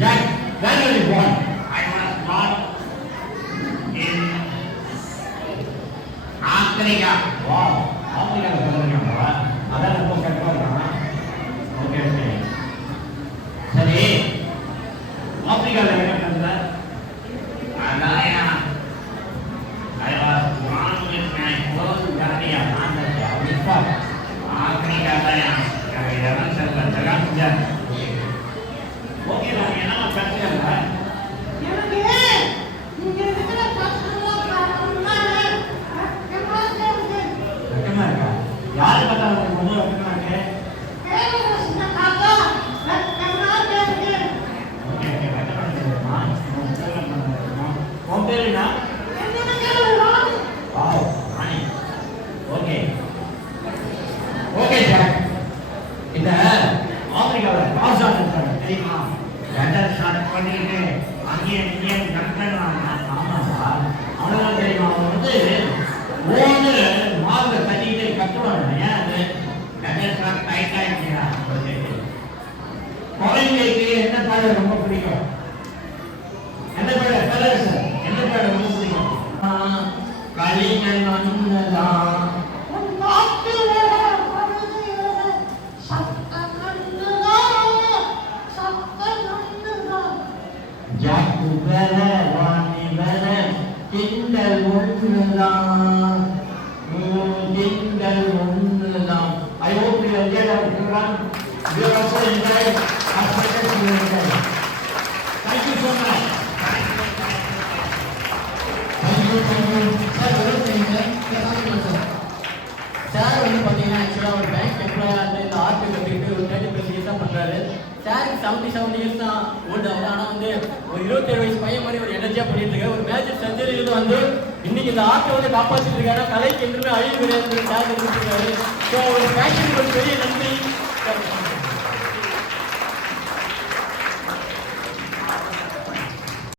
Jack, where were you born? I was born in Africa. Wow, Africa பிறந்திருக்காங்களா? அதான் ரொம்ப கரெக்டா இருக்கான். Okay okay. சரி, ஆப்பிரிக்கால என்ன பண்ணல? அதாயா. I was born with my whole body of Africa. Africa தாயா. இதெல்லாம் சொல்ல ஜகாத்ஜா. ஓகே நான் என்ன பிரச்சனை இல்ல. எனக்கு நீங்க இருக்கிற பசங்களோட வெக்கமா இருக்கா? யாரு பார்த்தா உங்களுக்கு ரொம்ப வெக்கமா இருக்கு? கேவலமா தாத்தா வெக்கமா இருக்கு. ஓகே ஓகே வெக்கமா இருக்குமா? உன் பேர் என்ன? என்ன கேவலமா? வாவ் ராணி. Okay okay sir. இந்த ஆப்பிரிக்காவில் ராஜா இருக்காங்க தெரியுமா? வெதர் ஸ்டார்ட் பண்ணிட்டு அங்கேயே இங்கேயே கண்ட்ரோல் ஆமாப்பா அவ்வளோதான் தெரியுமா? அவன் வந்து ஓடு மார்பை தட்டிக்கிட்டு கட்டுவாங்க. ஏன் அது வெதர் ஸ்டார்ட் டைட் ஆகிடுச்சுன்னா குழந்தைக்கு என்ன பாடம் ரொம்ப பிடிக்கும்? என்ன பாடம் கலர்ஸ் என்ன பாடம் ரொம்ப பிடிக்கும்? கலிங்கன் வந்ததான் உன் நாட்டிலே வருது சத்தம் கண்டுதான் ஜாக்கு வேற வாணி வேற கிண்டல் ஒன்றுதான் கிண்டல் ஒன்றுதான். I hope you enjoyed our program. We are also enjoyed our session. Thank you so much. Thank you. Sir ஒரு சார் சார் வந்து பார்த்தீங்கன்னா ஆக்சுவலாக ஒரு பேங்க் எம்ப்ளாயாக இருந்து இந்த ஆர்ட் கற்றுக்கிட்டு ஒரு 30+ இயர்ஸ் தான் பண்ணுறாரு. சாருக்கு 77 இயர்ஸ் தான் ஓல்டு ஆகுது. ஆனால் வந்து ஒரு 27 வயசு பையன் மாதிரி ஒரு எனர்ஜியாக பண்ணிட்டு இருக்காரு. ஒரு மேஜர் சர்ஜரியிலிருந்து வந்து இன்னைக்கு இந்த ஆர்ட்டை வந்து காப்பாற்றிட்டு இருக்காரு. கலைக்கு என்றுமே அழிவு கிடையாது சார் இருக்காரு. ஸோ ஒரு பேஷனுக்கு ஒரு பெரிய நன்றி.